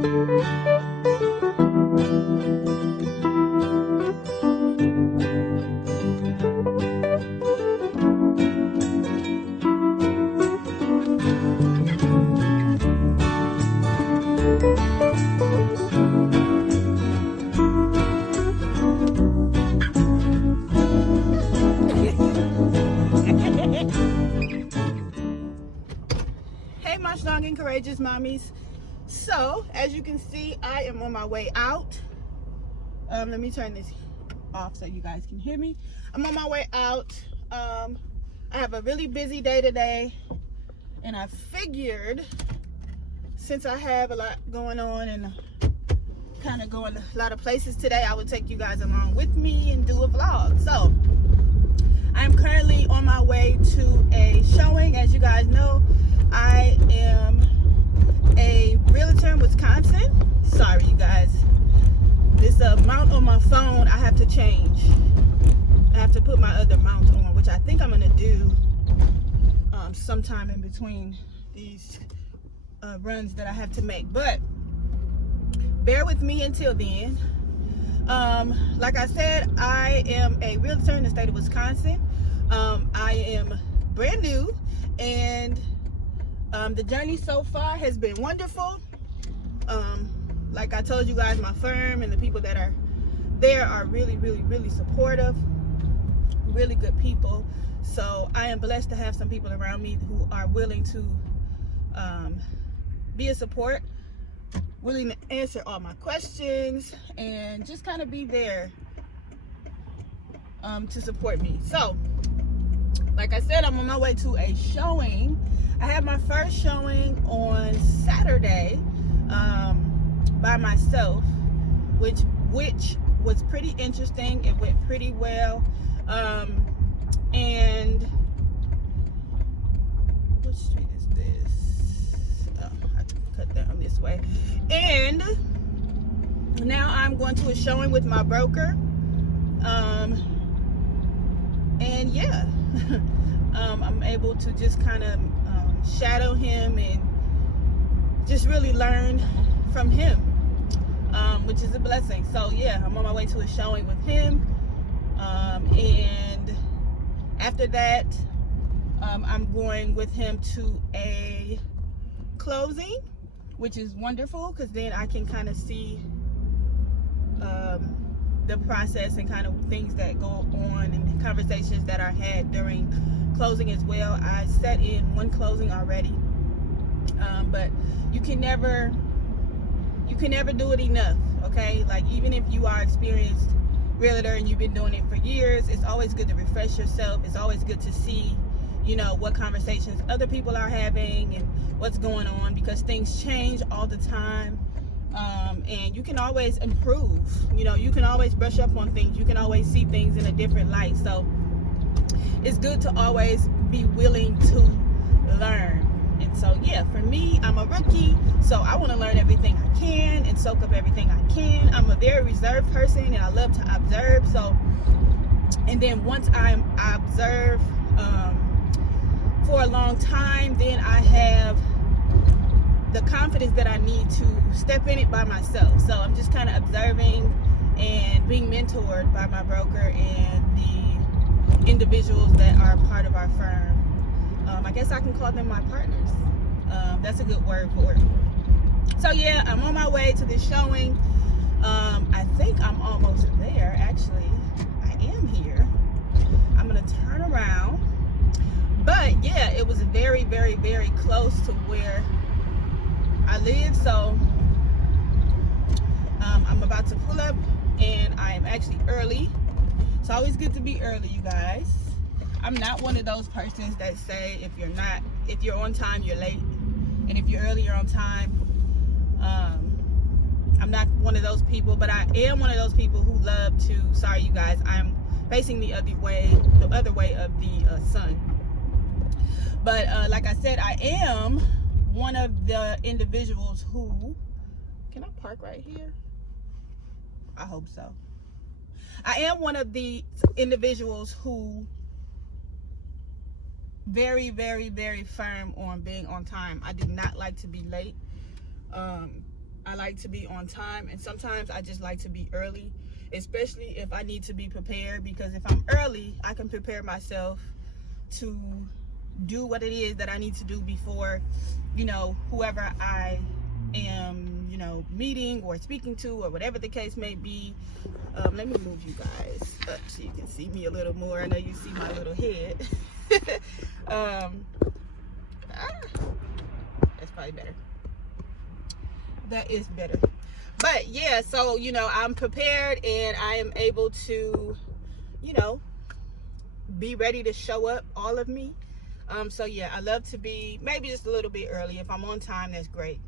Hey, my strong and courageous mommies. So, as you can see, I am on my way out. Let me turn this off so you guys can hear me. I'm on my way out. I have a really busy day today, and I figured since I have a lot going on and kind of going a lot of places today, I would take you guys along with me and do a vlog. So, I'm currently on my way to a showing. As you guys know, I am a realtor in Wisconsin. Sorry, you guys. This mount on my phone, I have to change. I have to put my other mount on, which I think I'm going to do sometime in between these runs that I have to make. But bear with me until then. Like I said, I am a realtor in the state of Wisconsin. I am brand new, and the journey so far has been wonderful. Like I told you guys, my firm and the people that are there are really, really, really supportive, really good people. So I am blessed to have some people around me who are willing to be a support, willing to answer all my questions, and just kind of be there to support me. So, like I said, I'm on my way to a showing. I had my first showing on Saturday by myself, which was pretty interesting. It went pretty well. And what street is this? Oh, I have to cut that on this way. And now I'm going to a showing with my broker. And yeah, I'm able to just kind of shadow him and just really learn from him, which is a blessing. So yeah, I'm on my way to a showing with him, and after that I'm going with him to a closing, which is wonderful because then I can kind of see the process and kind of things that go on and conversations that are had during closing as well. I sat in one closing already, but you can never do it enough. Okay, like even if you are experienced realtor and you've been doing it for years, it's always good to refresh yourself. It's always good to see, you know, what conversations other people are having and what's going on, because things change all the time. And you can always improve. You know, you can always brush up on things. You can always see things in a different light. So it's good to always be willing to learn. And so yeah, for me, I'm a rookie, so I want to learn everything I can and soak up everything I can. I'm a very reserved person, and I love to observe. So, and then once I observe for a long time, then I have the confidence that I need to step in it by myself. So I'm just kind of observing and being mentored by my broker and the individuals that are part of our firm. I guess I can call them my partners. That's a good word for it. So yeah, I'm on my way to this showing. I think I'm almost there. Actually, I am here. I'm gonna turn around. But yeah, it was very, very, very close to where I live. So I'm about to pull up, and I am actually early. It's always good to be early, you guys. I'm not one of those persons that say if you're on time, you're late, and if you're early, you're on time. I'm not one of those people, but I am one of those people who love to. Sorry, you guys, I'm facing the other way of the sun. But like I said, I am one of the individuals who. Can I park right here? I hope so. I am one of the individuals who very, very, very firm on being on time. I do not like to be late. I like to be on time, and sometimes I just like to be early, especially if I need to be prepared, because if I'm early, I can prepare myself to do what it is that I need to do before, you know, whoever I am, you know, meeting or speaking to, or whatever the case may be. Let me move you guys up so you can see me a little more. I know you see my little head. That's probably better. That is better. But yeah, so, you know, I'm prepared and I am able to, you know, be ready to show up, all of me. So yeah, I love to be maybe just a little bit early. If I'm on time, that's great.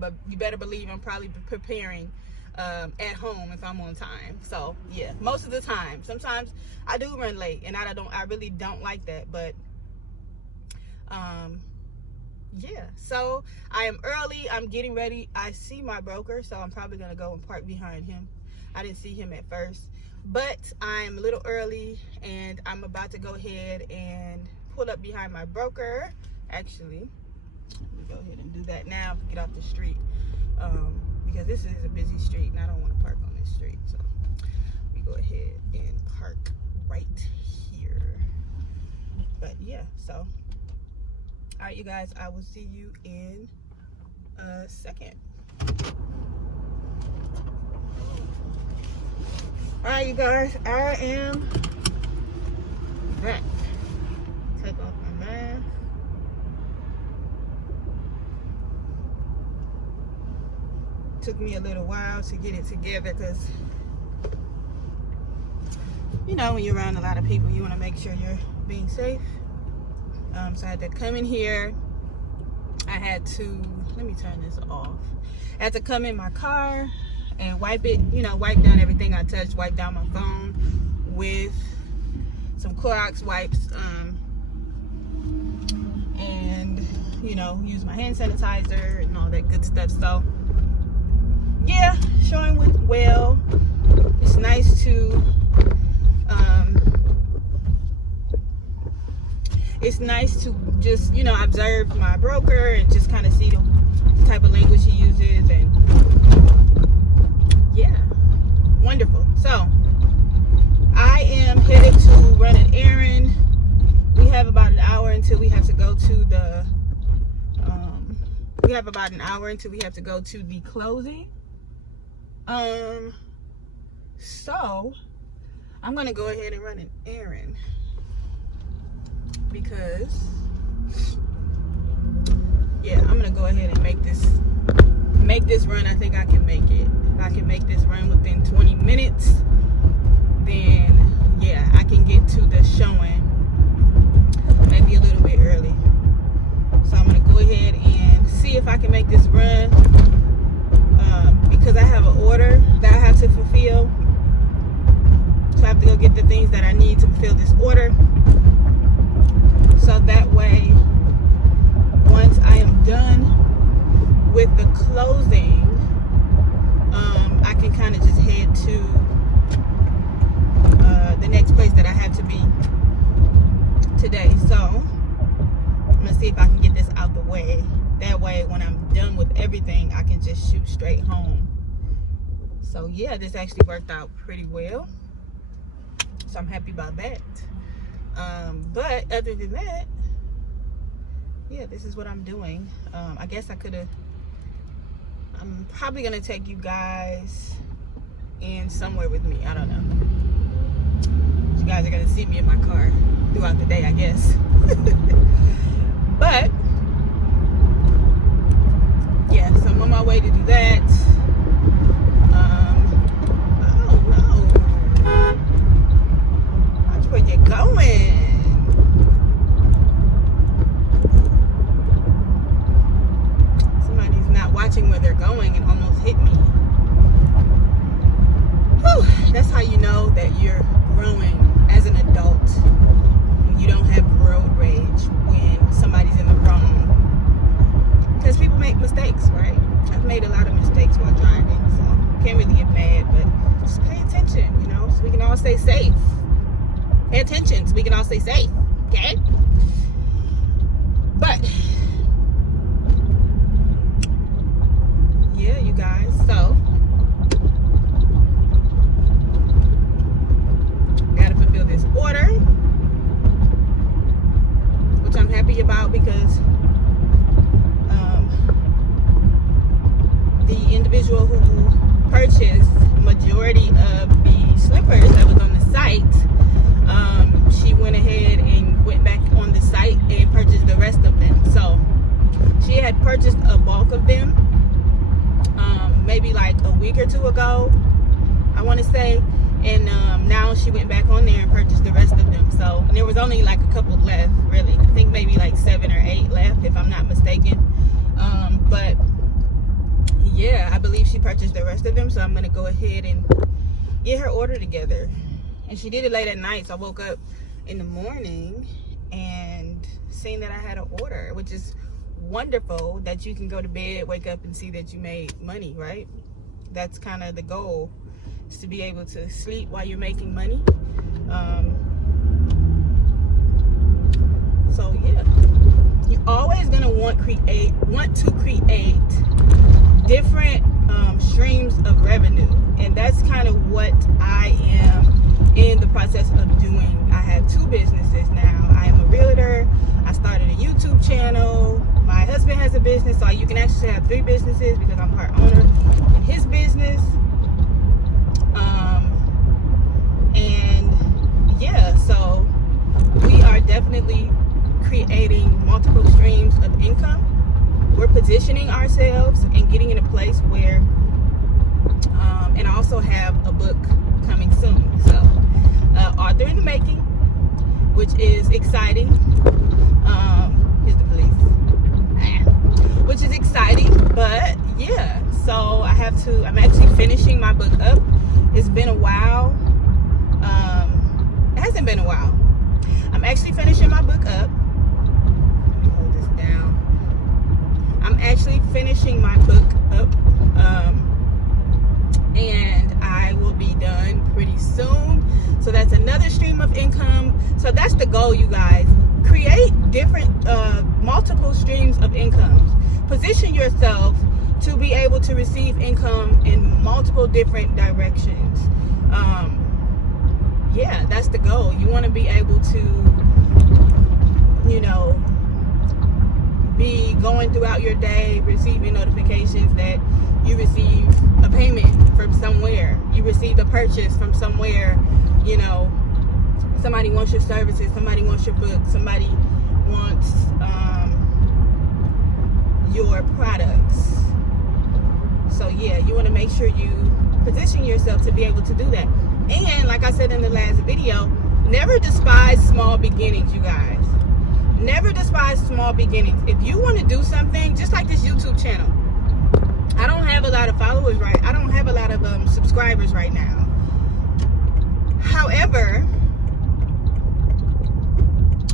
But you better believe I'm probably preparing at home if I'm on time. So yeah, most of the time. Sometimes I do run late, and I really don't like that. But yeah, so I am early. I'm getting ready. I see my broker, so I'm probably gonna go and park behind him. I didn't see him at first, but I'm a little early, and I'm about to go ahead and pull up behind my broker. Actually, let me go ahead and do that now. Get off the street, because this is a busy street, and I don't want to park on this street. So let me go ahead and park right here. But yeah, so. All right, you guys, I will see you in a second. All right, you guys, I am back. Take off my mask. Took me a little while to get it together because, you know, when you're around a lot of people, you want to make sure you're being safe. So I had to come in here. I had to, let me turn this off. I had to come in my car and wipe it, you know, wipe down everything I touched, wipe down my phone with some Clorox wipes, and, you know, use my hand sanitizer and all that good stuff. So, yeah, showing went well. It's nice to, just, you know, observe my broker and just kind of see the type of language he uses, and yeah, wonderful. So I am headed to run an errand. We have about an hour until we have to go to the closing. So I'm gonna go ahead and run an errand, because yeah, I'm gonna go ahead and make this run. I think I can make it. If I can make this run within 20 minutes, then yeah, I can get to the showing maybe a little bit early. So I'm gonna go ahead and see if I can make this run, because I have an order that I have to fulfill. So I have to go get the things that I need to fulfill this order. So that way, once I am done with the closing, I can kind of just head to the next place that I have to be today. So I'm gonna see if I can get this out the way. That way, when I'm done with everything, I can just shoot straight home. So yeah, this actually worked out pretty well. So I'm happy about that. But other than that, yeah, this is what I'm doing. I guess I'm probably gonna take you guys in somewhere with me. I don't know. You guys are gonna see me in my car throughout the day, I guess. But yeah, so I'm on my way to do that. Oh no. Watch where you're going. Somebody's not watching where they're going and almost hit me. Whew, that's how you know that you're growing as an adult. You don't have road rage when somebody's in the wrong. Because people make mistakes, right? I've made a lot of mistakes while driving, so can't really get mad, but just pay attention, you know, so we can all stay safe. Pay attention so we can all stay safe, okay? But happy about, because the individual who purchased majority of the slippers that was on the site, she went ahead and went back on the site and purchased the rest of them. So she had purchased a bulk of them maybe like a week or two ago, I want to say, and now she went back on there and purchased the rest of them. So, and there was only like a couple left, really. I think maybe like 7 or 8 left, if I'm not mistaken. But yeah, I believe she purchased the rest of them, so I'm gonna go ahead and get her order together. And she did it late at night, so I woke up in the morning and seen that I had an order, which is wonderful, that you can go to bed, wake up, and see that you made money, right? That's kind of the goal, is to be able to sleep while you're making money. So yeah, you're always gonna want to create different streams of revenue, and that's kind of what I am in the process of doing. I have 2 businesses now. I am a realtor. I started a YouTube channel. My husband has a business, so you can actually have 3 businesses because I'm part owner in his business. And yeah, so we are definitely creating multiple streams of income. We're positioning ourselves and getting in a place where, and I also have a book coming soon. So, author in the making, which is exciting. Here's the police. Which is exciting, but yeah. So I'm actually finishing my book up. It's been a while. It hasn't been a while. I'm actually finishing my book up. Let me hold this down. I'm actually finishing my book up. And I will be done pretty soon. So that's another stream of income. So that's the goal, you guys. Create different, multiple streams of income. Position yourself to be able to receive income in multiple different directions. Yeah, that's the goal. You want to be able to, be going throughout your day, receiving notifications that you receive a payment from somewhere, you received a purchase from somewhere, somebody wants your services, somebody wants your book, somebody wants your products. So yeah, you want to make sure you position yourself to be able to do that. And like I said in the last video, never despise small beginnings, you guys. Never despise small beginnings. If you want to do something, just like this YouTube channel, I don't have a lot of followers, right? I don't have a lot of subscribers right now. However,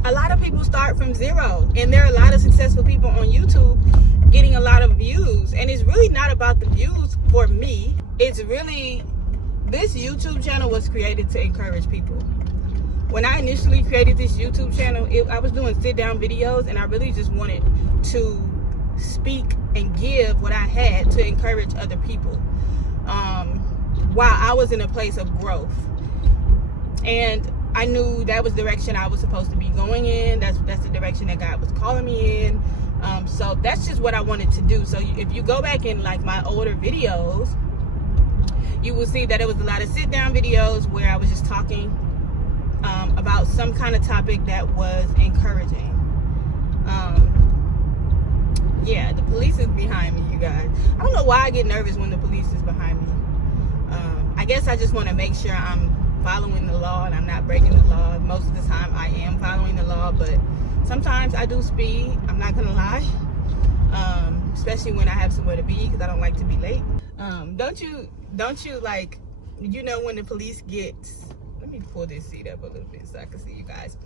a lot of people start from zero, and there are a lot of successful people on YouTube getting a lot of views. And it's really not about the views for me. It's really, this YouTube channel was created to encourage people. When I initially created this YouTube channel, I was doing sit-down videos, and I really just wanted to speak and give what I had to encourage other people while I was in a place of growth. And I knew that was the direction I was supposed to be going in. That's the direction that God was calling me in. So that's just what I wanted to do. So if you go back in like my older videos, you will see that it was a lot of sit-down videos where I was just talking about some kind of topic that was encouraging. Yeah, the police is behind me, you guys. I don't know why I get nervous when the police is behind me. I guess I just want to make sure I'm following the law and I'm not breaking the law. Most of the time I am following the law, but sometimes I do speed. I'm not gonna lie, especially when I have somewhere to be, because I don't like to be late. Don't you like, when the police gets, let me pull this seat up a little bit so I can see you guys.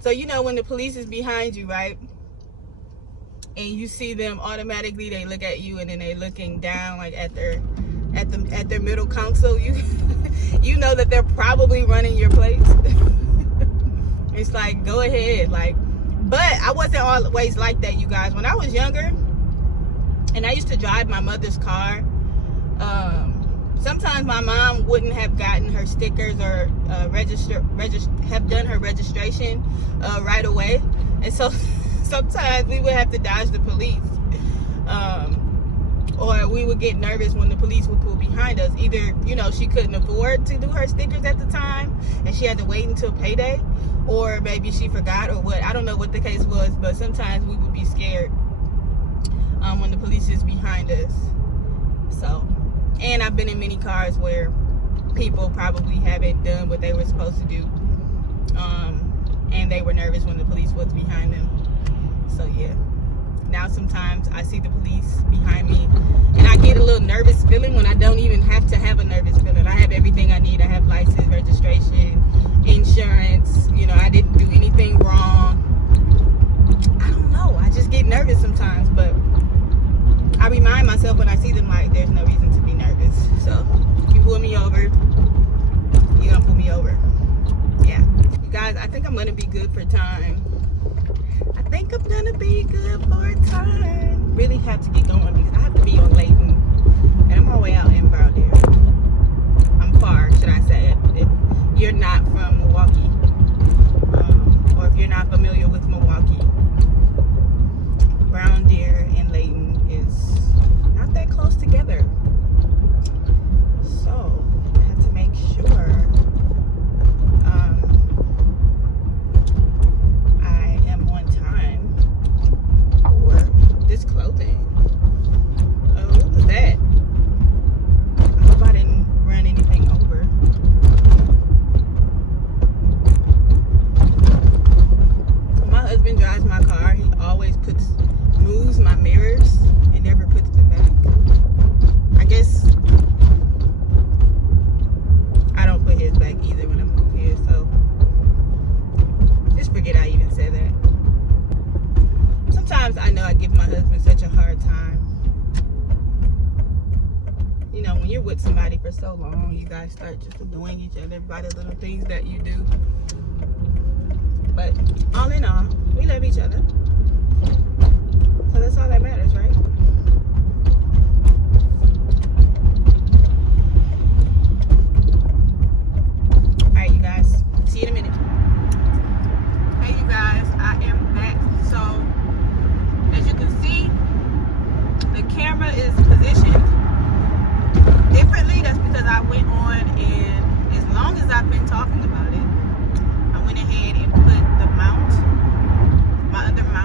So when the police is behind you, right, and you see them, automatically they look at you, and then they looking down like at their middle console, you know that they're probably running your place. It's like, go ahead, like. But I wasn't always like that, you guys. When I was younger, and I used to drive my mother's car, sometimes my mom wouldn't have gotten her stickers or have done her registration right away. And so sometimes we would have to dodge the police. Or we would get nervous when the police would pull behind us. Either, she couldn't afford to do her stickers at the time and she had to wait until payday, or maybe she forgot or what. I don't know what the case was, but sometimes we would be scared when the police is behind us. So, and I've been in many cars where people probably haven't done what they were supposed to do, and they were nervous when the police was behind them. So yeah, now sometimes I see the police behind me and I get a little nervous feeling when I don't even have to have a nervous feeling. I have everything I need. I have license, registration, insurance. I didn't do anything wrong. I don't know, I just get nervous sometimes, but I remind myself when I see them, like, there's no reason to be nervous. So if you pull me over, you're gonna pull me over. Yeah, you guys, I think I'm gonna be good for time. I think I'm gonna be good for time. Really have to get going because I have to be on Layton, and I'm all the way out in Brown. I'm far, should I say, if you're not from Milwaukee, or if you're not familiar with Milwaukee. Brown Deer and Layton is not that close together, so I have to make sure I am on time for this clothing. Oh, what was that? I hope I didn't run anything over. My husband drives my car. He always moves my mirrors and never puts them back. I guess I don't put his back either when I move here, so just forget I even said that. Sometimes I know I give my husband such a hard time. When you're with somebody for so long, you guys start just annoying each other by the little things that you do. But all in all, we love each other. So that's all that matters, right? Alright, you guys. See you in a minute. Hey, you guys. I am back. So, as you can see, the camera is positioned differently. That's because I went on, and as long as I've been talking about it, I went ahead and put the mount, my other mount,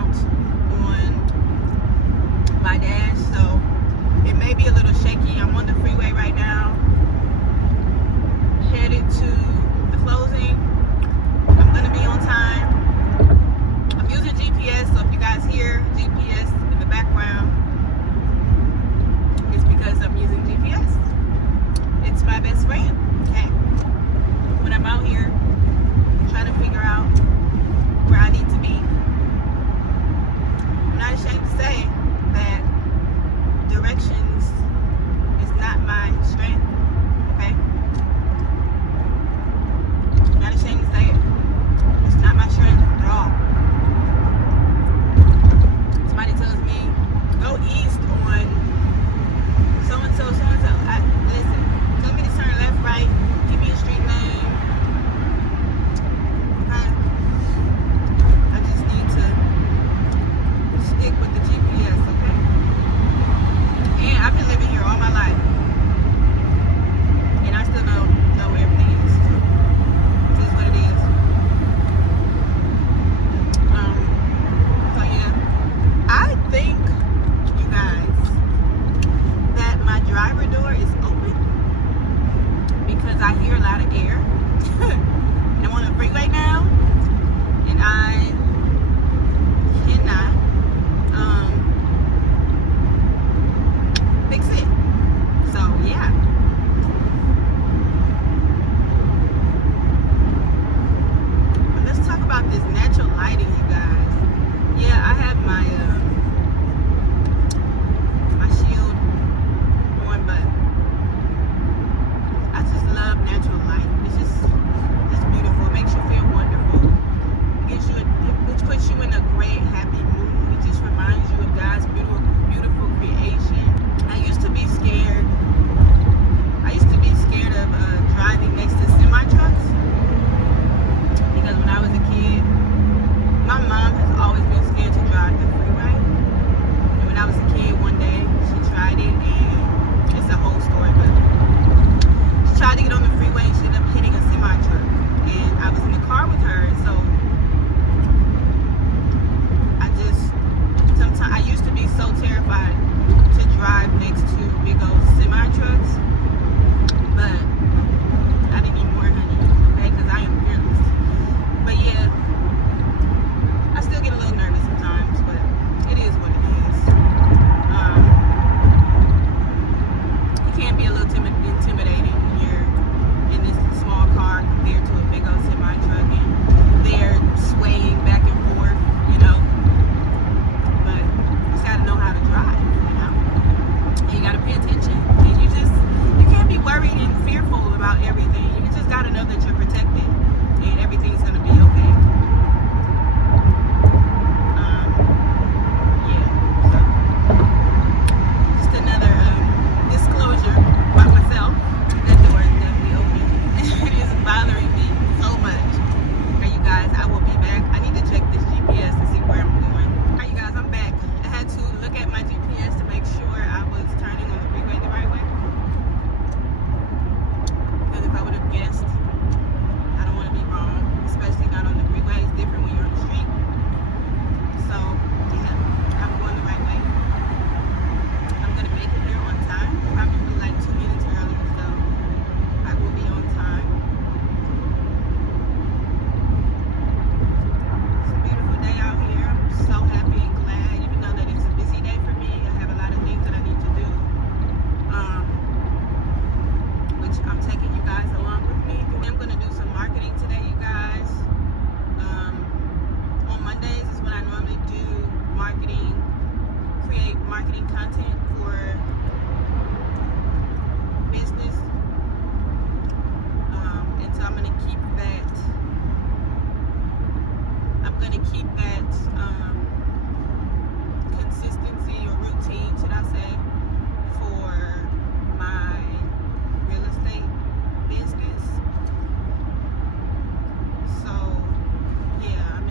content for business, and so I'm going to keep that. Consistency or routine, should I say, for my real estate business. So yeah, I'm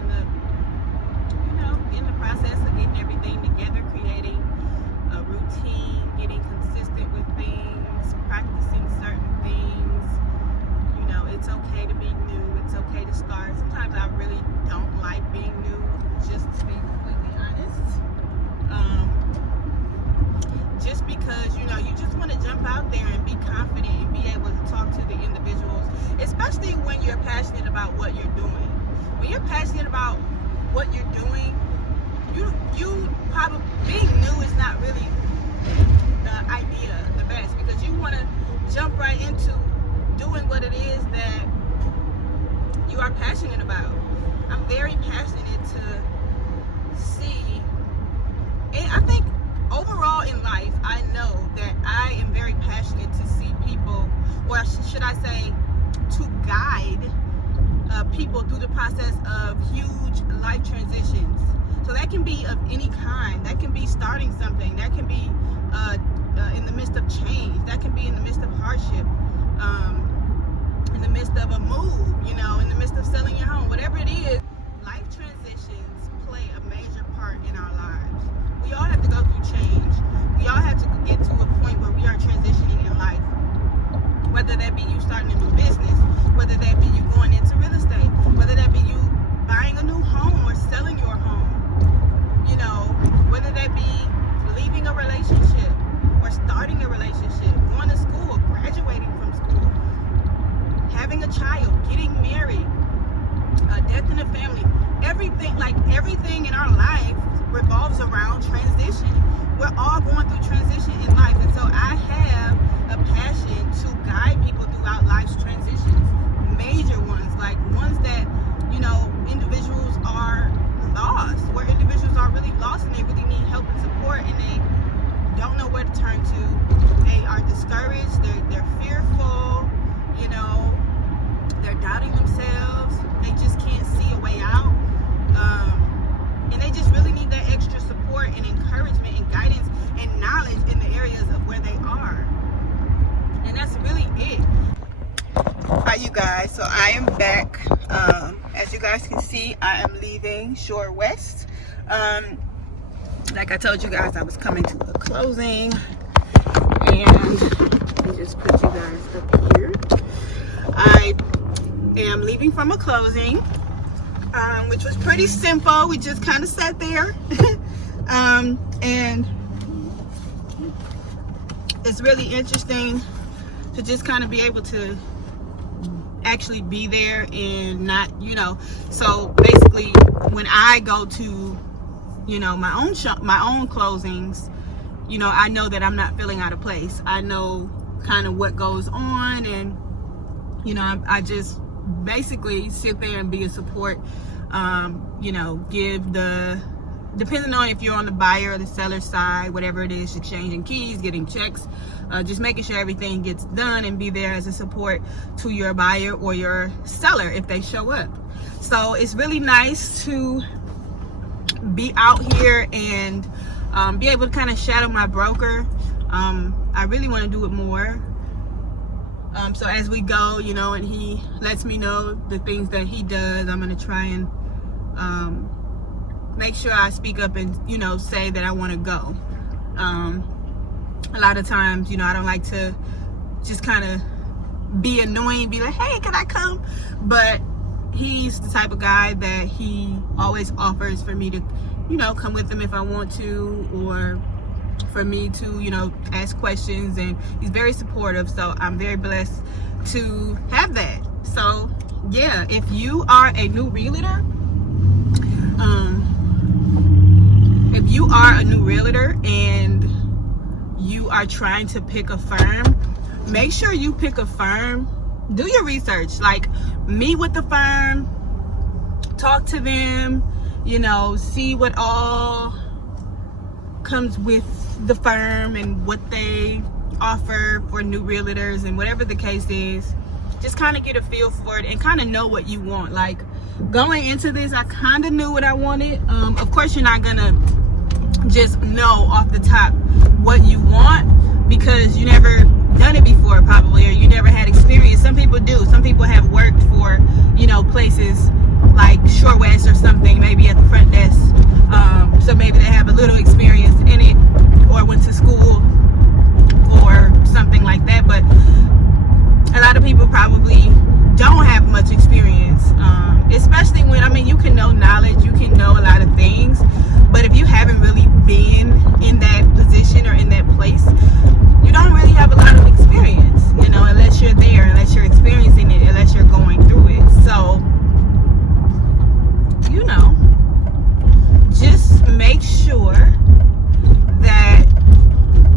in the process of getting everything together, creating a routine, getting consistent with things, practicing certain things. It's okay to be new, it's okay to start. Sometimes I really don't like being new, just to be completely honest. Just because you just want to jump out there and be confident and be able to talk to the individuals, especially when you're passionate about what you're doing. When you're passionate about what you're doing, you probably, being new is not really the best, because you want to jump right into doing what it is that you are passionate about. I'm very passionate to see, and I think overall in life, I know that I am very passionate to see people, or should I say, to guide people through the process of huge life transitions. So that can be of any kind. That can be starting something. That can be in the midst of change. That can be in the midst of hardship. In the midst of a move, in the midst of selling your home, whatever it is, life transitions play a major part in our lives. We all have to go through change. We all have to get to a point where we are transitioning in life. Whether that be you starting a new business, whether that be you going into real estate, whether that be you buying a new home or selling your home, whether that be leaving a relationship or starting a relationship, going to school, graduating from school, having a child, getting married, death in the family, everything in our life revolves around transition. We're all going through transition in life, and so I have a passion to guide people throughout life's transitions, major ones, like ones that individuals are lost, where individuals are really lost and they really need help and support, and they don't know where to turn to. They are discouraged, they're fearful, they're doubting themselves, they just can't see a way out, and they just really need that extra support and encouragement and guidance and knowledge in the areas of where they are. And that's really it. Hi you guys, so I am back. As you guys can see, I am leaving Shore West. Like I told you guys, I was coming to a closing, and let me just put you guys up here. I am leaving from a closing, which was pretty simple. We just kind of sat there, and it's really interesting to just kind of be able to actually be there and not, so basically when I go to, my own closings, I know that I'm not feeling out of place. I know kind of what goes on, and I just basically sit there and be a support, give depending on if you're on the buyer or the seller side, whatever it is, exchanging keys, getting checks, just making sure everything gets done, and be there as a support to your buyer or your seller if they show up. So it's really nice to be out here and be able to kind of shadow my broker. I really want to do it more. So as we go, and he lets me know the things that he does, I'm going to try and make sure I speak up and, say that I want to go. A lot of times, I don't like to just kind of be annoying, be like, hey, can I come? But he's the type of guy that he always offers for me to, come with him if I want to, or for me to, ask questions, and he's very supportive. So I'm very blessed to have that. So yeah, if you are a new realtor, and you are trying to pick a firm, make sure you pick a firm. Do your research, like meet with the firm, talk to them, see what all comes with the firm and what they offer for new realtors and whatever the case is. Just kind of get a feel for it and kind of know what you want. Like, going into this, I kind of knew what I wanted. Of course, you're not gonna just know off the top what you want because you never done it before, probably, or you never had experience. Some people do. Some people have worked for, you know, places like Shore West or something, maybe at the front desk. So maybe they have a little experience in it or went to school for something like that. But a lot of people probably don't have much experience, especially when, I mean, you can know knowledge, you can know a lot of things, but if you haven't really been in that position or in that place, you don't really have a lot of experience, you know, unless you're there, unless you're experiencing it, unless you're going through it. So, you know, just make sure that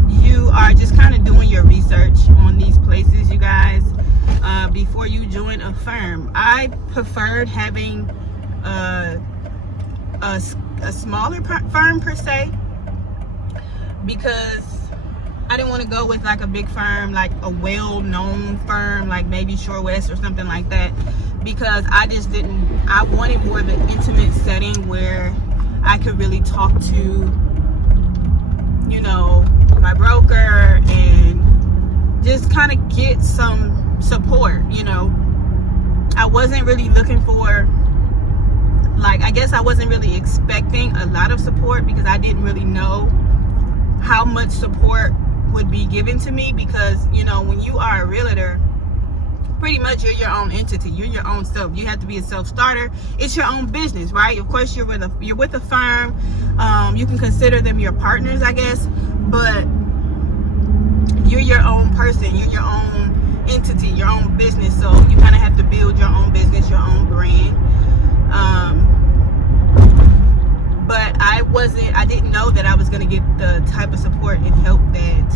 you are just kind of doing your research on these places, you guys, before you join a firm. I preferred having a smaller firm per se, because I didn't want to go with like a big firm, like a well-known firm, like maybe Shore West or something like that, because I just didn't, I wanted more of an intimate setting where I could really talk to, you know, my broker and just kind of get some support, you know. I wasn't really looking for, like, I guess I wasn't really expecting a lot of support because I didn't really know how much support would be given to me, because, you know, when you are a realtor, pretty much you're your own entity, you're your own self. You have to be a self-starter. It's your own business, right? Of course, you're with a firm. You can consider them your partners, I guess, but you're your own person, you're your own entity, your own business. So you kind of have to build your own business, your own brand. But I didn't know that I was going to get the type of support and help that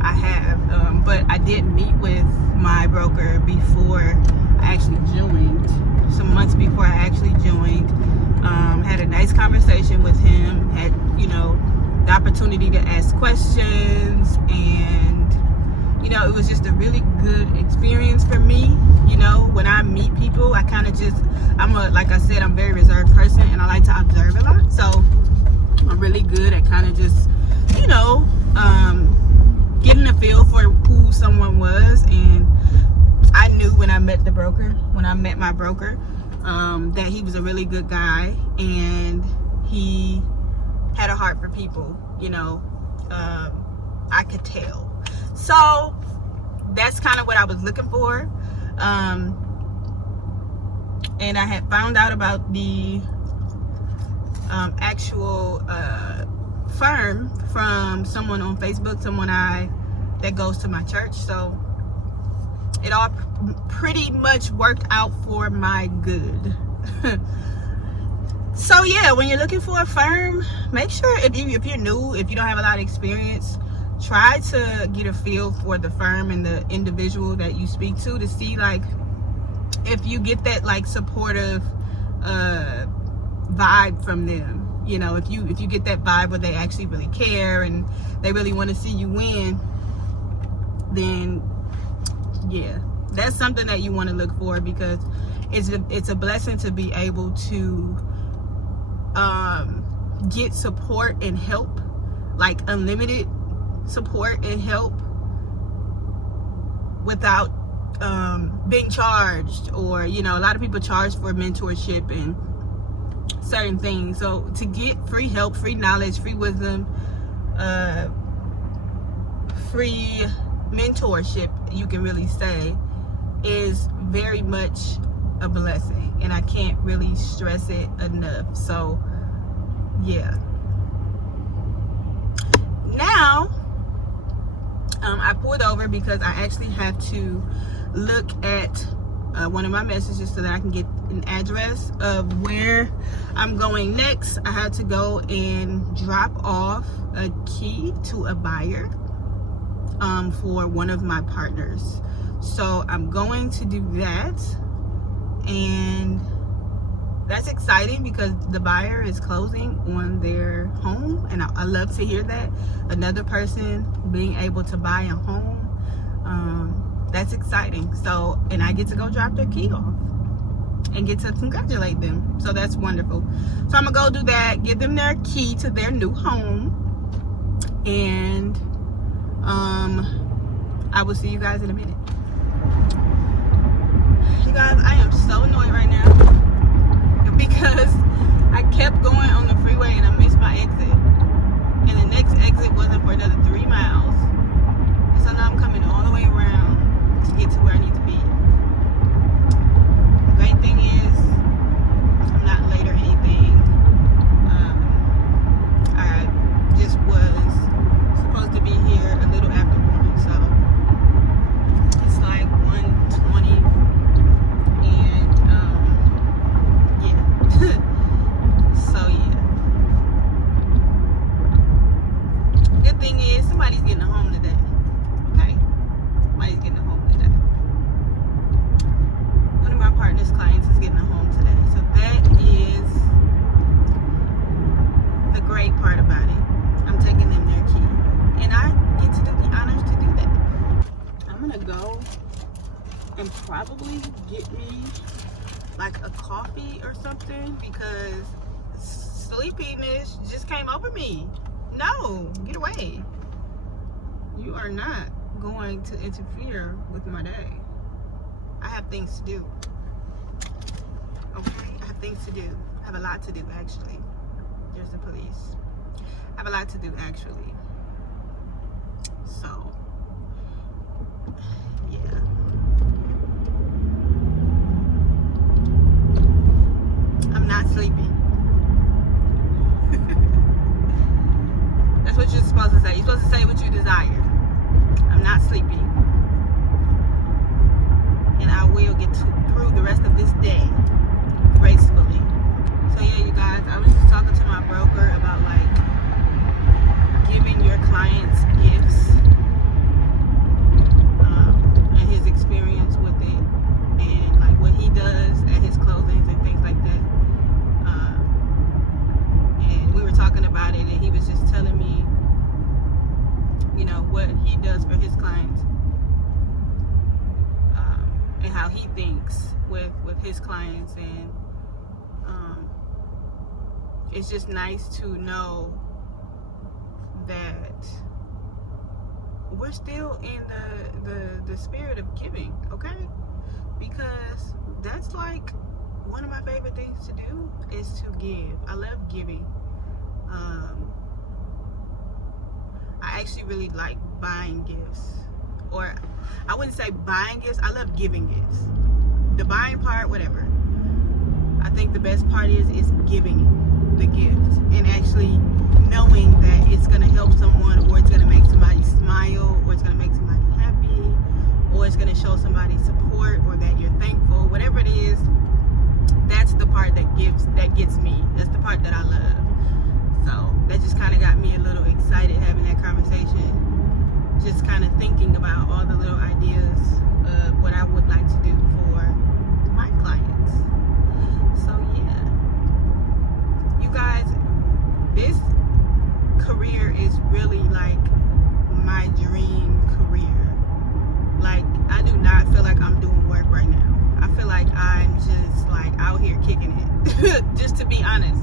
I have. But I did meet with my broker before I actually joined, some months before I actually joined. Had a nice conversation with him, had, you know, the opportunity to ask questions, and, you know, it was just a really good experience for me. You know, when I meet people, I kind of just, like I said, I'm a very reserved person, and I like to observe a lot. So I'm really good at kind of just, you know, getting a feel for who someone was. And I knew when I met my broker, that he was a really good guy, and he had a heart for people, you know. I could tell. So that's kind of what I was looking for. And I had found out about the actual firm from someone on Facebook, that goes to my church. So it all pretty much worked out for my good. So yeah, when you're looking for a firm, make sure if you're new, if you don't have a lot of experience, try to get a feel for the firm and the individual that you speak to see, like, if you get that, like, supportive vibe from them. You know, if you get that vibe where they actually really care and they really want to see you win, then yeah, that's something that you want to look for, because it's a blessing to be able to get support and help, like unlimited support and help, without being charged. Or, you know, a lot of people charge for mentorship and certain things. So to get free help, free knowledge, free wisdom, free mentorship, you can really say, is very much a blessing, and I can't really stress it enough. So yeah. Now I pulled over because I actually have to look at one of my messages so that I can get an address of where I'm going next. I had to go and drop off a key to a buyer for one of my partners. So I'm going to do that, and that's exciting because the buyer is closing on their home and I love to hear that. Another person being able to buy a home, that's exciting. So, and I get to go drop their key off and get to congratulate them. So that's wonderful. So I'm gonna go do that, give them their key to their new home, and I will see you guys in a minute. You guys, I am so annoyed right now because I kept going on the freeway and I missed my exit, and the next exit wasn't for another 3 miles. So now I'm coming all the way around to get to where I need to be. The great thing is I'm not late or anything. I just was supposed to be here a little after 1, so it's like 1:20, and yeah. So yeah. Good thing is somebody's getting a home today. Okay, somebody's getting a home today. One of my partner's clients is getting a home today, so that is the great part about it. I'm taking them their key, and I get to do the honors to do that. I'm gonna go and probably get me like a coffee or something because sleepiness just came over me. No, get away. You are not going to interfere with my day. I have things to do. Okay, I have things to do. I have a lot to do, actually. There's the police. I have a lot to do, actually. So, yeah. I'm not sleeping. That's what you're supposed to say. You're supposed to say what you desire. I'm not sleeping. And I will get through the rest of this day gracefully. So yeah, you guys, I was just talking to my broker about like giving your clients gifts, and his experience with it, and like what he does at his closings and things like that. And we were talking about it, and he was just telling me, you know, what he does for his clients, and how he thinks with his clients, and it's just nice to know that we're still in the spirit of giving, okay? Because that's like one of my favorite things to do is to give. I love giving. I actually really like buying gifts, or I wouldn't say buying gifts. I love giving gifts. The buying part, whatever. I think the best part is giving the gift and actually knowing that it's going to help someone, or it's going to make somebody smile, or it's going to make somebody happy, or it's going to show somebody support, or that you're thankful. Whatever it is, that's the part that gets me. That's the part that I love. So that just kind of got me a little excited having that conversation. Just kind of thinking about all the little ideas of what I would like to do for my clients. So yeah, you guys, this career is really like my dream career. Like, I do not feel like I'm doing work right now. I feel like I'm just like out here kicking it. Just to be honest,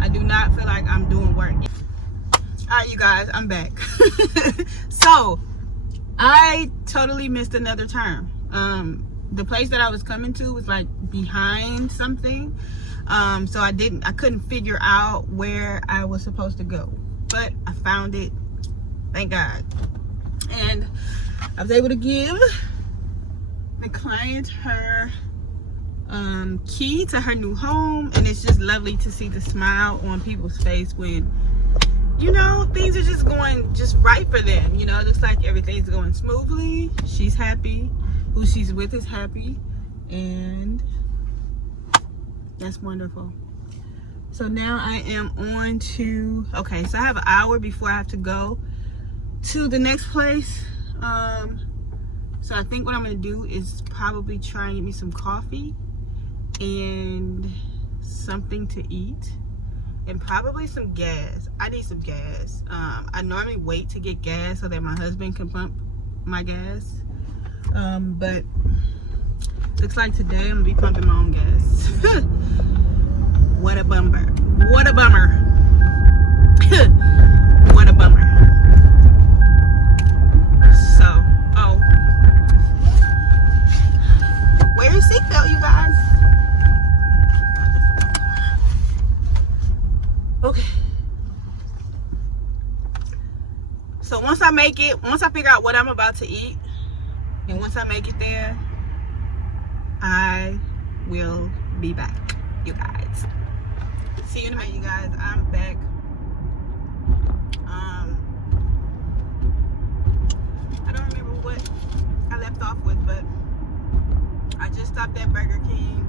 I do not feel like I'm doing work. Alright, you guys, I'm back. So I totally missed another turn. The place that I was coming to was like behind something, so I couldn't figure out where I was supposed to go, but I found it, thank God. And I was able to give the client her key to her new home, and it's just lovely to see the smile on people's face when, you know, things are just going just right for them. You know, it looks like everything's going smoothly. She's happy. Who she's with is happy. And that's wonderful. So now I am on to, okay, so I have an hour before I have to go to the next place. So I think what I'm going to do is probably try and get me some coffee and something to eat. and probably some gas. I need some gas. I normally wait to get gas so that my husband can pump my gas. But looks like today I'm gonna be pumping my own gas. What a bummer. What a bummer. What a bummer. So, oh. Wear your seatbelt, you guys. Okay. So once I figure out what I'm about to eat, and once I make it there, I will be back, you guys. See you in a minute, you guys. I'm back. I don't remember what I left off with, but I just stopped at Burger King,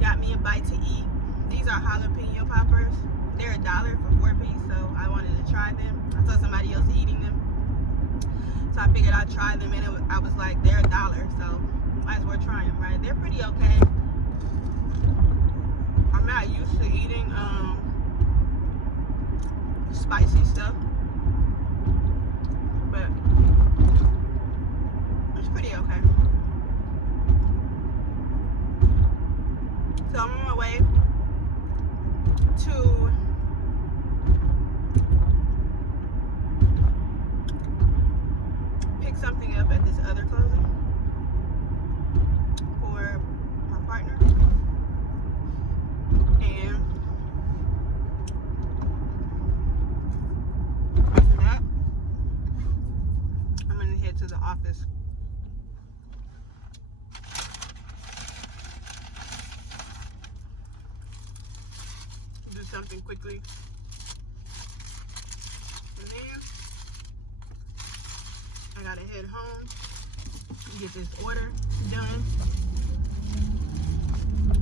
got me a bite to eat. These are jalapeno poppers. They're $1 for 4 pieces, so I wanted to try them. I saw somebody else eating them, so I figured I'd try them, and I was like, they're $1, so might as well try them, right? They're pretty okay. I'm not used to eating spicy stuff, but it's pretty okay. So I'm on my way to pick something up at this other closing for my partner, and after that I'm gonna head to the office. Do something quickly, and then I gotta head home and get this order done.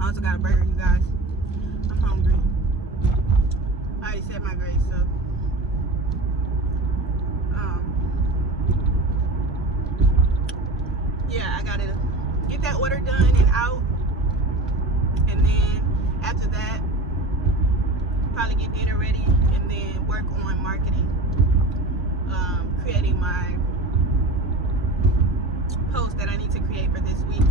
I also got a burger, you guys. I'm hungry. I already said my grace, so yeah, I gotta get that order done and out, and then after that probably get dinner ready, and then work on marketing, creating my post that I need to create for this week.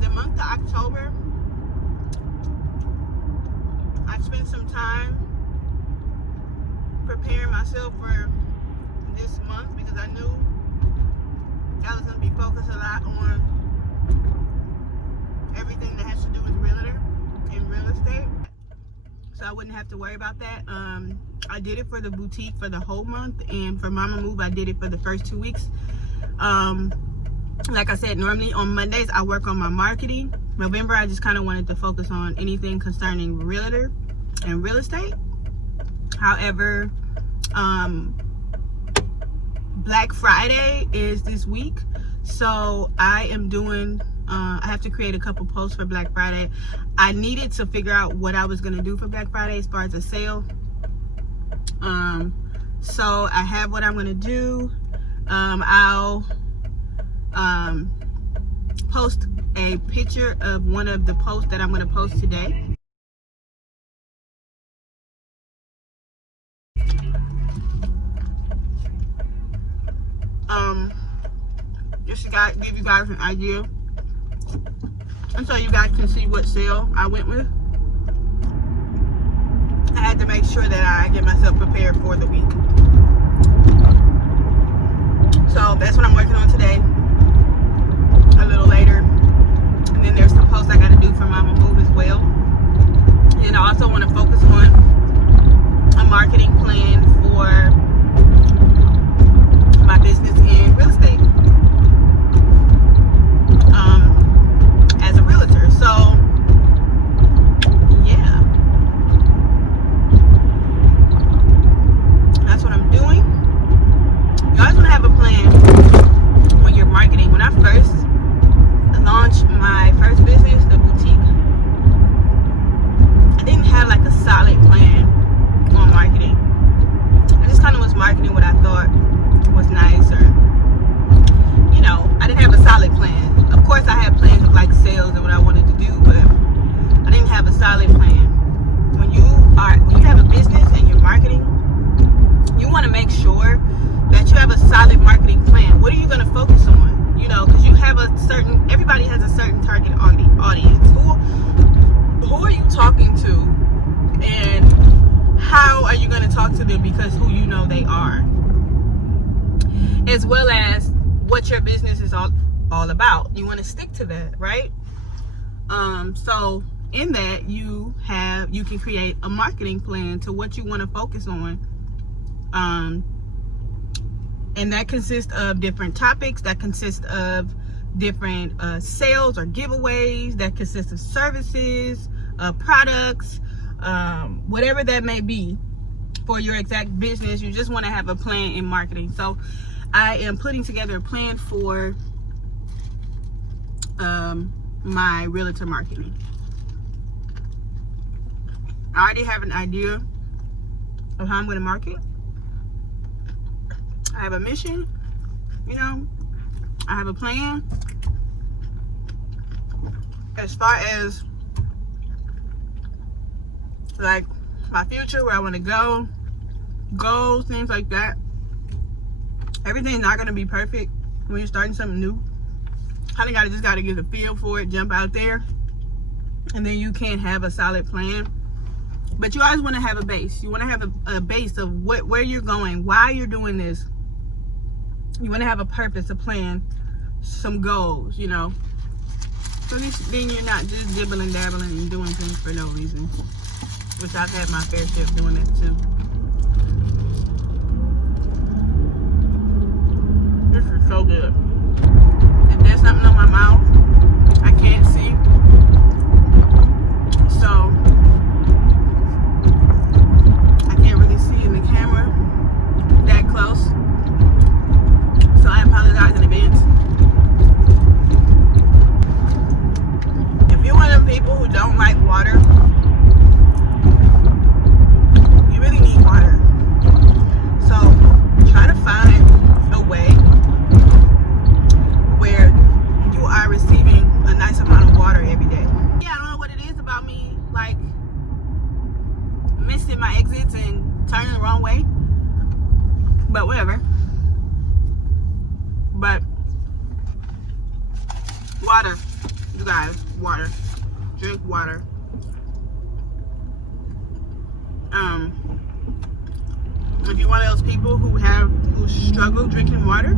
The month of October, I spent some time preparing myself for this month because I knew I was going to be focused a lot on everything that has to do with realtor and real estate, so I wouldn't have to worry about that. I did it for the boutique for the whole month, and for Mama Move I did it for the first 2 weeks. Like I said, normally on Mondays I work on my marketing. November I just kind of wanted to focus on anything concerning realtor and real estate. However, Black Friday is this week, so I am doing I have to create a couple posts for Black Friday. I needed to figure out what I was going to do for Black Friday as far as a sale. So I have what I'm going to do. I'll post a picture of one of the posts that I'm going to post today. Just to give you guys an idea, and so you guys can see what sale I went with. I had to make sure that I get myself prepared for the week. So that's what I'm working on today, a little later. And then there's some posts I got to do for Mama Move as well. And I also want to focus on a marketing plan for my business in real estate. As a realtor. So yeah, that's what I'm doing. You always want to have a plan when you're marketing. When I first launched my first business, the boutique, make sure that you have a solid marketing plan. What are you going to focus on? You know, because you have everybody has a certain target audience. Who are you talking to, and how are you going to talk to them, because who you know they are, as well as what your business is all about. You want to stick to that, right? So in that, you can create a marketing plan to what you want to focus on, and that consists of different topics, that consists of different sales or giveaways, that consists of services, products, whatever that may be for your exact business. You just want to have a plan in marketing. So I am putting together a plan for my realtor marketing. I already have an idea of how I'm going to market. I have a mission, you know, I have a plan. As far as like my future, where I want to go, goals, things like that. Everything's not going to be perfect when you're starting something new. Kind of just got to get a feel for it, jump out there, and then you can have a solid plan. But you always want to have a base. You want to have a base of where you're going, why you're doing this. You want to have a purpose, a plan, some goals, you know. So then you're not just dibbling, dabbling, and doing things for no reason. Which I've had my fair share of doing that too. This is so good. If there's something on my mouth, I can't see. So I can't really see in the camera that close. So I apologize in advance. If you're one of the people who don't like water, you really need water. So try to find a way where you are receiving a nice amount of water every day. Yeah, I don't know what it is about me, like missing my exits and turning the wrong way, but whatever. But water, you guys, water. Drink water. If you're one of those people who struggle drinking water,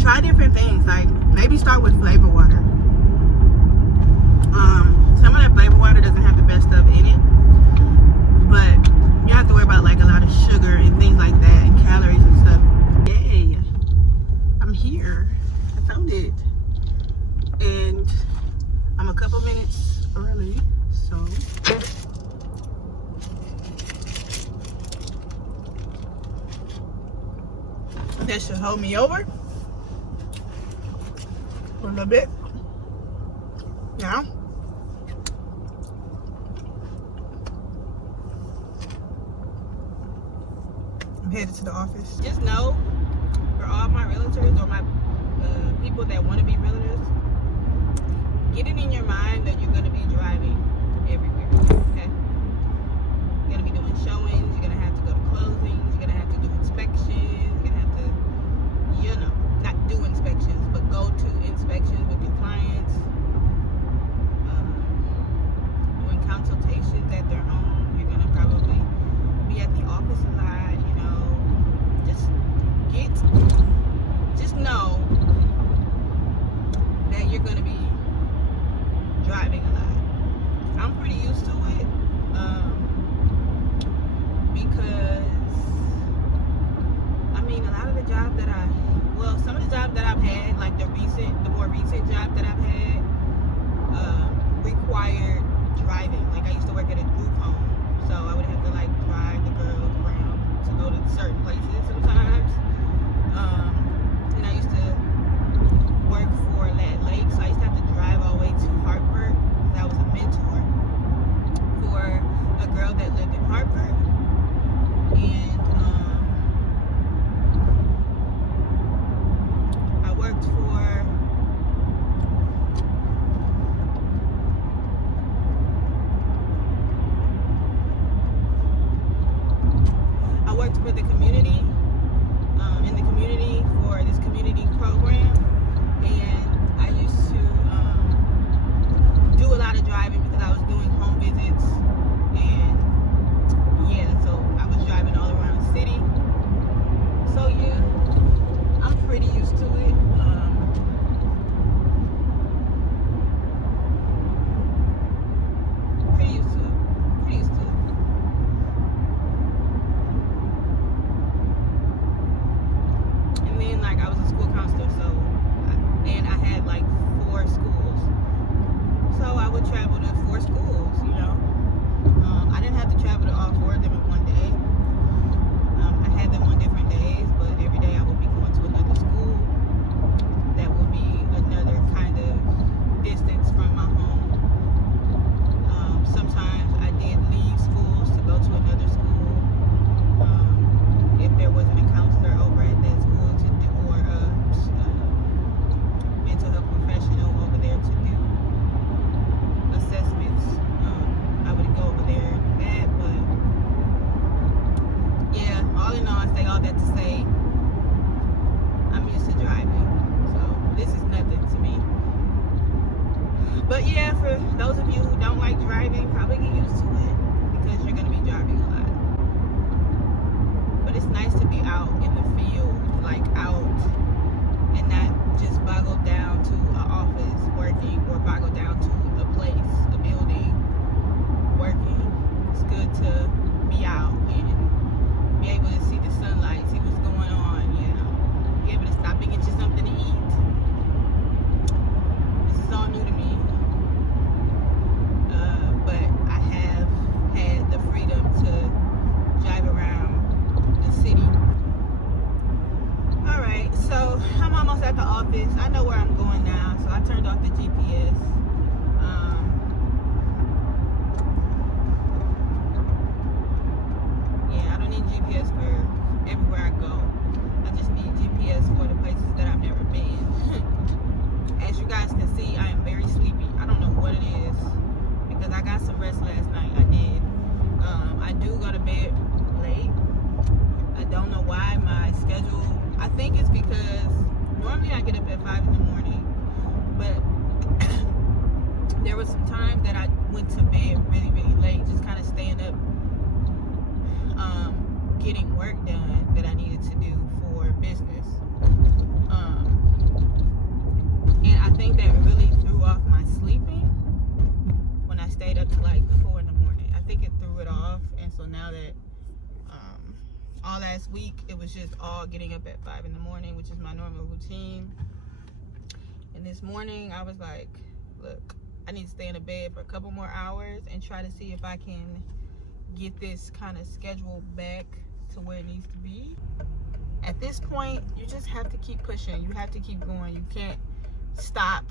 try different things. Like maybe start with flavor water. Some of that flavor water doesn't have the best stuff in it, but you don't have to worry about like a lot of sugar and things like that and calories and stuff. Yay, I'm here. I found it, and I'm a couple minutes early, so that should hold me over for a little bit. Now, I'm headed to the office. Just know, for all my realtors or my people that want to be realtors, get it in your mind that you're going to be driving everywhere, okay? You're going to be doing showings, you're going to have to go to closings, you're going to have to do inspections, you're going to have to, you know, not do inspections, but go to inspections with your clients, doing consultations at their home. You're going to probably be at the office a lot, you know. Just know that you're going to be schools, you know. I didn't have to travel to all 4 of them in one day. I had them on different days, but every day I would be going to another school that would be another kind of distance from my home. Sometimes I did leave schools to go to another school if there wasn't a counselor over at that school to do, or a mental health professional over there to do assessments. I would go over there and do that, but yeah, all in all, I say all that to say I'm used to driving, so this is nothing to me. But yeah, for those of you who don't like driving, probably get used to it because you're going to be driving a lot. But it's nice to be out in the field, like out, and not just boggled down to an office working, or boggled down to a place, a building working. It's good to be out and be able to see the sunlight, see what's going on, you know, be able to stop and get you something to eat. This is all new to me. But I have had the freedom to drive around the city. Alright, so I'm almost at the office. I know where I'm going now, so I turned off the GPS. Yeah, I don't need GPS for everywhere I go. I just need GPS for the places that I've never been. As you guys can see, I am very sleepy. I don't know what it is, because I got some rest last night. I did. I do go to bed late. I don't know why my schedule, I think it's because normally I get up at 5 in the morning, but there was some time that I went to bed really, really late, just kind of staying up, getting work done that I needed to do for business. And I think that really threw off my sleeping when I stayed up to like 4 in the morning. I think it threw it off, and so now that all last week it was just all getting up at 5 in the morning, which is my normal routine. And this morning I was like, look, I need to stay in the bed for a couple more hours and try to see if I can get this kind of schedule back to where it needs to be. At this point, you just have to keep pushing. You have to keep going. You can't stop.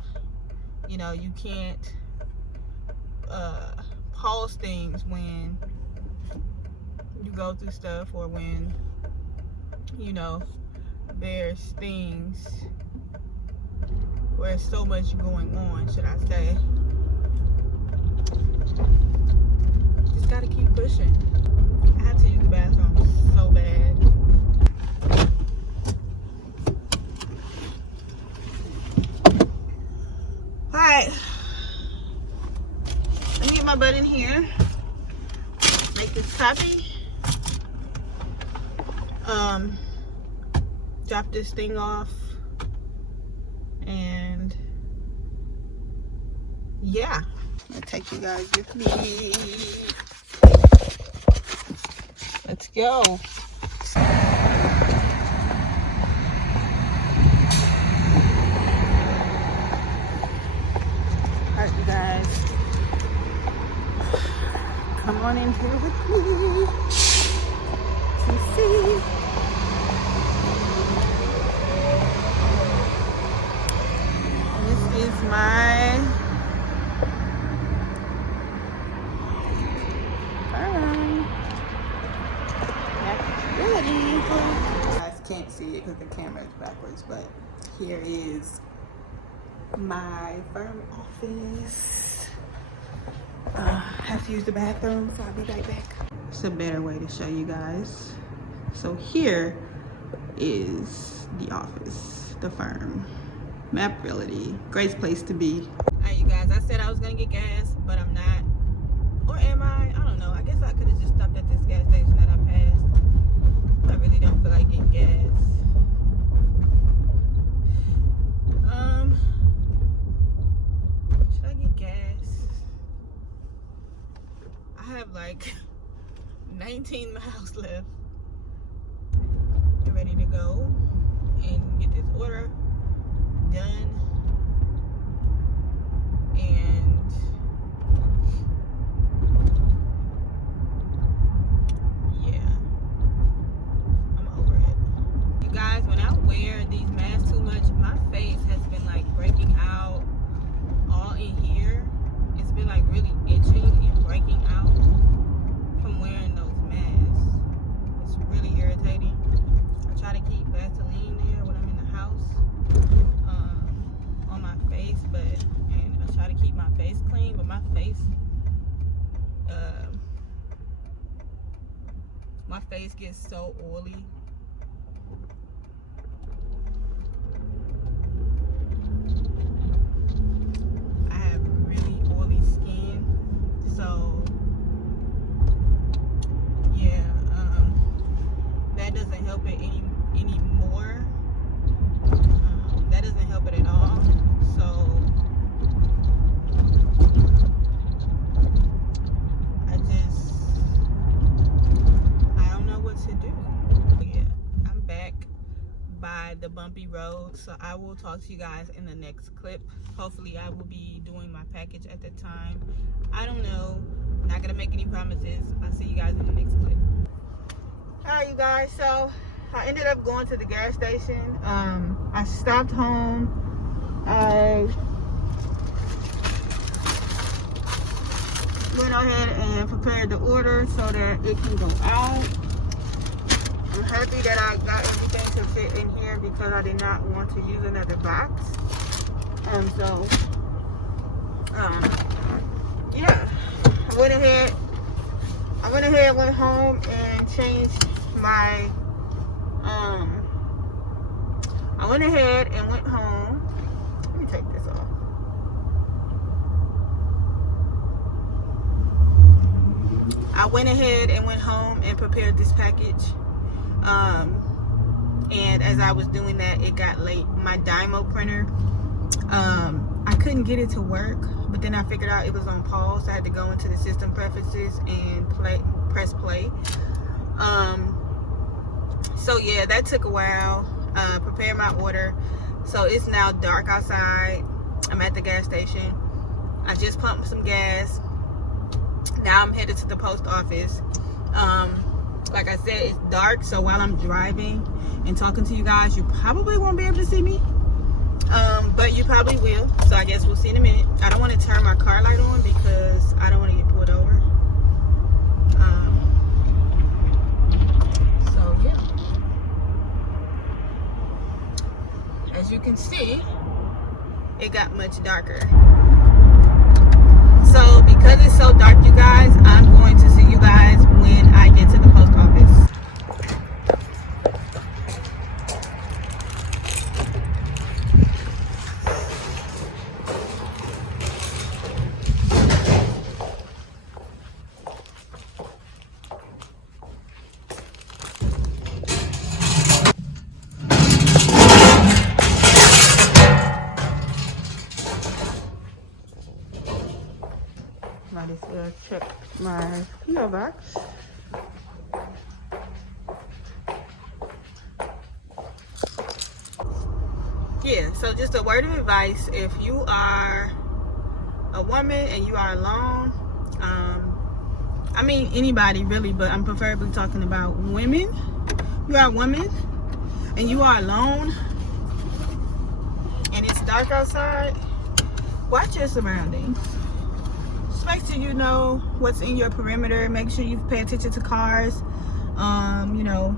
You know, you can't pause things when you go through stuff, or when, you know, there's things where there's so much going on, should I say. Just gotta keep pushing. I have to use the bathroom so bad. Alright, let me get my butt in here, make this coffee, drop this thing off, and yeah, I'm gonna take you guys with me. Let's go. Alright, you guys, come on in here with me to see. This is my You guys can't see it because the camera is backwards, but here is my firm office. I have to use the bathroom, so I'll be right back. It's a better way to show you guys. So here is the office, the firm. Map Realty, great place to be. Alright, you guys, I said I was gonna get gas, but I'm not. Or am I? I don't know. I guess I could have just stopped at this gas station that I passed. I really don't feel like getting gas. Should I get gas? I have like 19 miles left. Get ready to go and get this order done. And my face gets so oily. I have really oily skin, so yeah, that doesn't help it anymore. That doesn't help it at all. So I don't know what to do. Yeah, I'm back by the bumpy road, so I will talk to you guys in the next clip. Hopefully I will be doing my package at that time. I don't know, not gonna make any promises. I'll see you guys in the next clip. Alright, you guys, so I ended up going to the gas station. I stopped home. I went ahead and prepared the order so that it can go out. I'm happy that I got everything to fit in here because I did not want to use another box. Yeah, I went ahead, went home and changed my, I went ahead and went home. Let me take this off. I went ahead and went home and prepared this package. And as I was doing that, it got late. My Dymo printer, I couldn't get it to work, but then I figured out it was on pause. So I had to go into the system preferences and press play. So yeah, that took a while. Prepared my order. So it's now dark outside. I'm at the gas station. I just pumped some gas. Now I'm headed to the post office. Like I said, it's dark, so while I'm driving and talking to you guys, you probably won't be able to see me, but you probably will, so I guess we'll see in a minute. I don't want to turn my car light on because I don't want to get pulled over. So yeah, as you can see, it got much darker. So because it's so dark, you guys, I'm going to see you guys when I get to the post office. Might as well check my PO box. Yeah, so just a word of advice: if you are a woman and you are alone, I mean anybody really, but I'm preferably talking about women. You are a woman and you are alone and it's dark outside, watch your surroundings. Just make sure you know what's in your perimeter. Make sure you pay attention to cars. You know,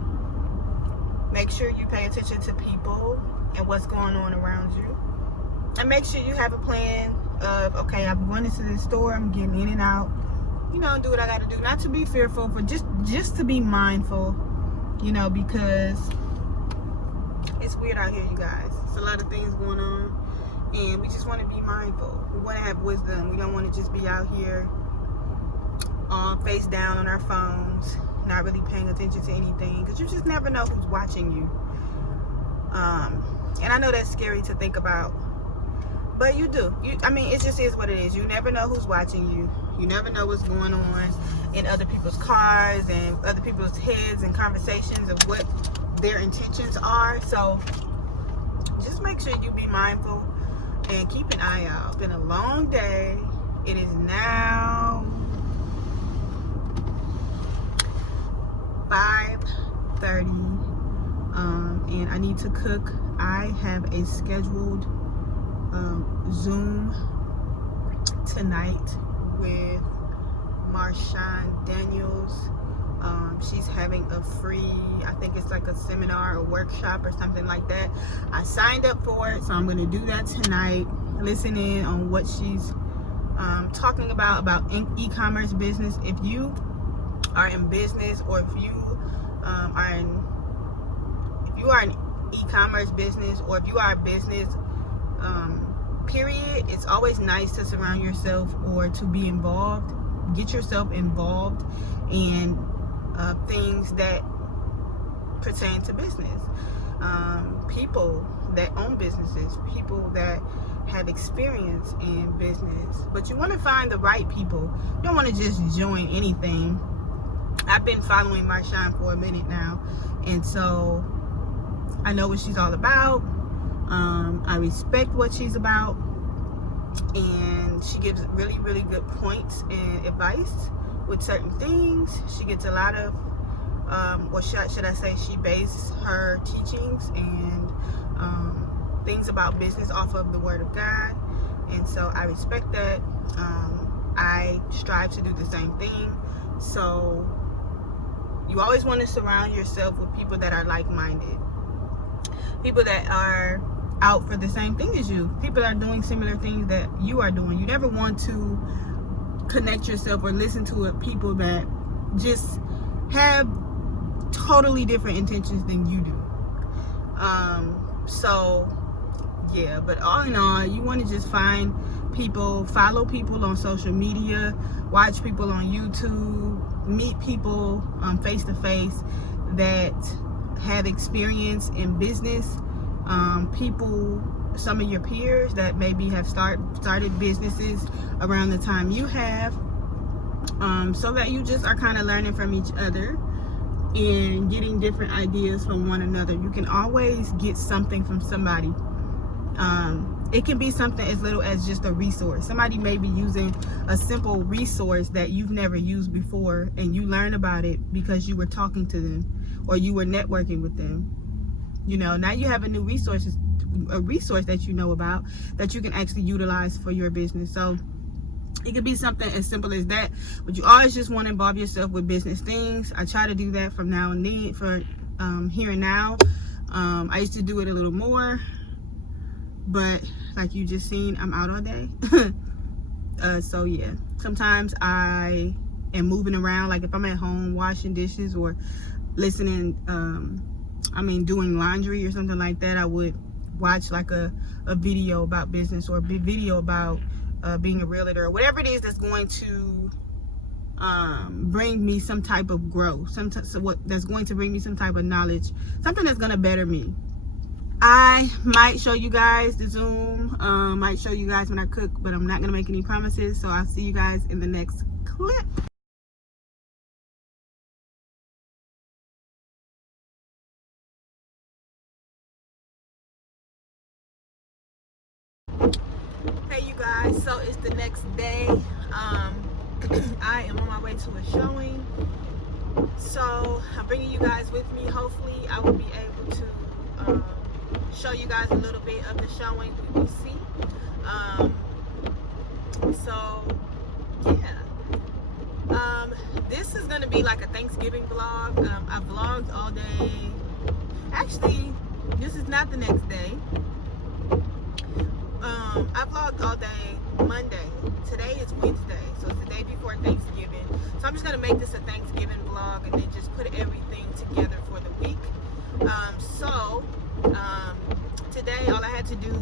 make sure you pay attention to people and what's going on around you. And make sure you have a plan of, okay, I'm running to this store, I'm getting in and out. You know, do what I gotta do. Not to be fearful, but just to be mindful, you know, because it's weird out here, you guys. It's a lot of things going on. And we just want to be mindful. We want to have wisdom. We don't want to just be out here face down on our phones, not really paying attention to anything, because you just never know who's watching you. And I know that's scary to think about, but you do. I mean, it just is what it is. You never know who's watching you. You never know what's going on in other people's cars and other people's heads and conversations of what their intentions are. So just make sure you be mindful and keep an eye out. It's been a long day. It is now 5:30, and I need to cook. I have a scheduled Zoom tonight with Marshawn Daniels. She's having a free, I think it's like a seminar or workshop or something like that. I signed up for it, so I'm going to do that tonight. Listen in on what she's talking talking about e-commerce business. If you are in business, or if you are an e-commerce business, or if you are a business, period, it's always nice to surround yourself or to be involved. Get yourself involved in things that pertain to business. People that own businesses, people that have experience in business. But you want to find the right people. You don't want to just join anything. I've been following Marshawn for a minute now, and so I know what she's all about. I respect what she's about, and she gives really, really good points and advice with certain things. She gets a lot of, or should I say, she bases her teachings and things about business off of the Word of God, and so I respect that. I strive to do the same thing. So you always want to surround yourself with people that are like-minded, people that are out for the same thing as you, people that are doing similar things that you are doing. You never want to connect yourself or listen to people that just have totally different intentions than you do. So yeah, but all in all, you want to just find people, follow people on social media, watch people on YouTube, meet people face to face that have experience in business. People, some of your peers that maybe have started businesses around the time you have, so that you just are kind of learning from each other and getting different ideas from one another. You can always get something from somebody. It can be something as little as just a resource. Somebody may be using a simple resource that you've never used before, and you learn about it because you were talking to them or you were networking with them. You know, now you have a resource that you know about that you can actually utilize for your business. So it could be something as simple as that, but you always just want to involve yourself with business things. I try to do that from now and then, for here and now. I used to do it a little more, but like you just seen, I'm out all day. So yeah, sometimes I am moving around. Like if I'm at home washing dishes or listening, doing laundry or something like that, I would watch like a video about business, or a video about being a realtor, or whatever it is that's going to bring me some type of growth, that's going to bring me some type of knowledge, something that's going to better me. I might show you guys the Zoom, might show you guys when I cook, but I'm not going to make any promises. So I'll see you guys in the next clip. Hey you guys, so it's the next day. I am on my way to a showing, so I'm bringing you guys with me. Hopefully I will be able to show you guys a little bit of the showing. We will see. So yeah, this is gonna be like a Thanksgiving vlog. I vlogged all day. Actually, this is not the next day. I vlogged all day Monday. Today is Wednesday, so it's the day before Thanksgiving. So I'm just gonna make this a Thanksgiving vlog and then just put everything together for the week. Today all I had to do,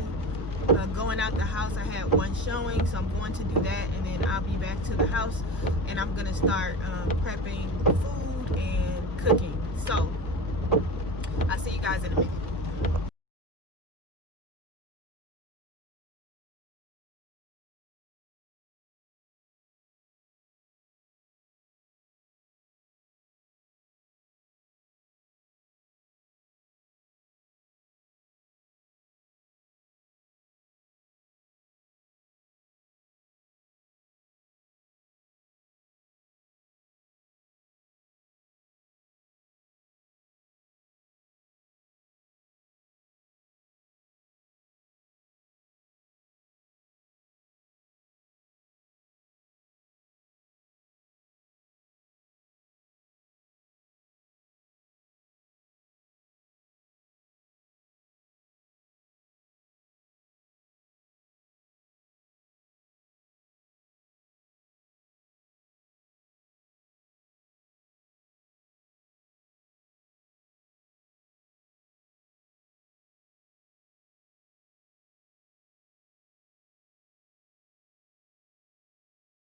going out the house, I had one showing, so I'm going to do that, and then I'll be back to the house and I'm gonna start prepping food and cooking. So I'll see you guys in a minute.